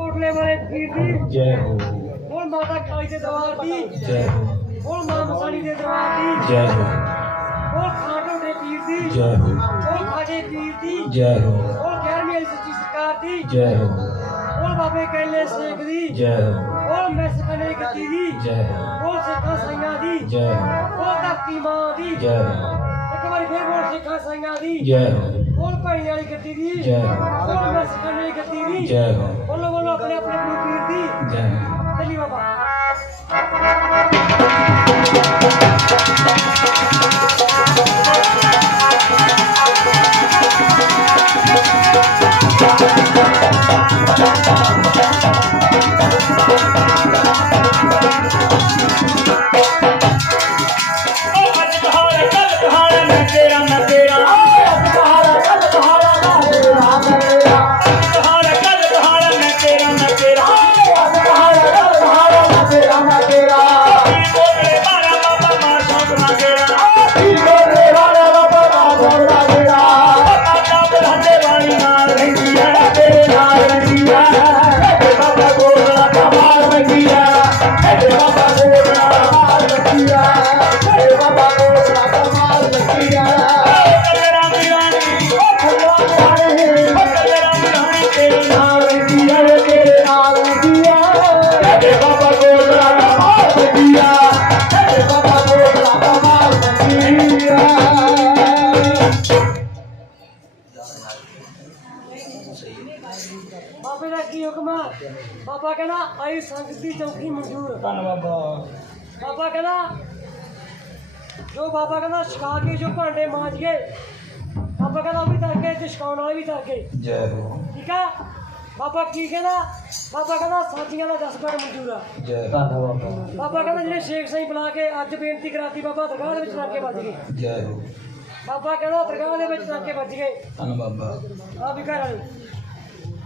कोटले वाले पीर दी जय हो बोल माता काली दे दरबार दी जय हो बोल माँ मसानी दे दरबार दी जय हो बोल खाटो दे पीर दी जय हो बोल खाजे पीर दी जय हो बोल ग्यारहवीं अली सच्ची सरकार दी जय हो बोल बाबे कैले शेख दी जय हो बोल मैं सखने गति दी जय हो बोल सिखा सैया दी जय हो बोल धरती माँ दी जय हो एक बार फिर बोल सिखा सैया दी जय हो ਹੁਣ ਭਾਈ ਵਾਲੀ ਗੱਦੀ ਦੀ। ਜੈ ਹੋ। ਹੁਣ ਮੈਸ ਕਨੇ ਗੱਦੀ ਦੀ। ਜੈ ਹੋ। ਬੋਲੋ ਬੋਲੋ ਆਪਣੇ ਆਪਣੇ ਪੀਰ ਦੀ। ਜੈ ਹੋ। ਚੱਲੀ ਬਾਬਾ हुक्म पापा कहना आई संगति चौकी मंजूर। धन बाबा। पापा कहना जो बाबा कहना छका के जो भांडे मांज पापा बाबा कहना भी थक गए सिखाने वाले भी थक गए ठीक है? पापा की कहना पापा कहना साथियों का दस बार मंजूर है। पापा कहना जो शेख सही बुला के अज बेनती कराती बाबा दरगाह रख के बच गए। बाबा कहना दरगाह के बच के बच गए। हाँ भी घर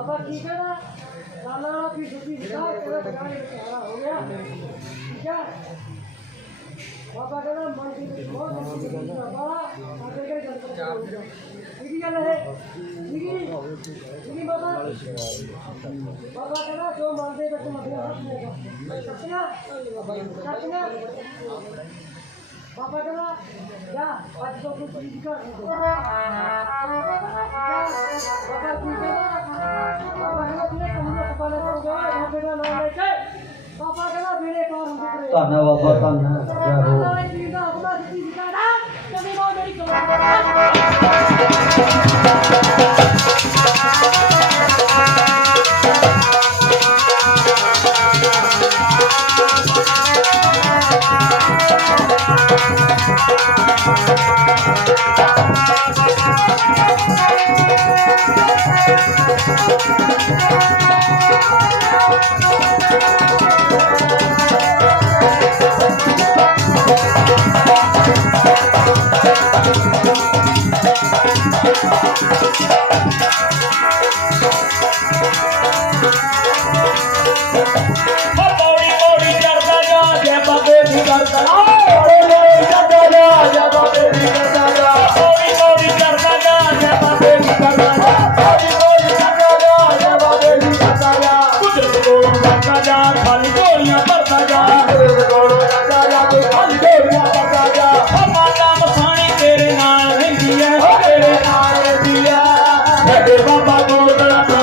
ਬਾਬਾ ਠੀਕ ਹੈ ਨਾ ਲਾਲਾ ਕੀ ਸੁਖੀ ਸਾਹ ਕਿਹੜਾ ਟਿਕਾਣੇ ਵਿੱਚ ਹਰਾ ਹੋ ਗਿਆ। ਠੀਕ ਹੈ ਬਾਬਾ ਕਹਿੰਦਾ ਮਨ ਦੀ ਵਿੱਚ ਬਹੁਤ ਮੁਸ਼ਕਿਲ ਸੀ ਬਾਬਾ। ਸਾਡੇ ਘਰ ਗੱਲ ਕਰ ਠੀਕ ਗੱਲ ਹੈ। ਠੀਕ ਠੀਕ ਬਾਬਾ? ਬਾਬਾ ਕਹਿੰਦਾ ਜੋ ਮਨ ਦੇ ਵਿੱਚ ਮਤਲਬ ਹੱਥ ਹੋਗਾ ਸੱਚਾ ਸੱਚਾ पापा का Thank you. Música বাবা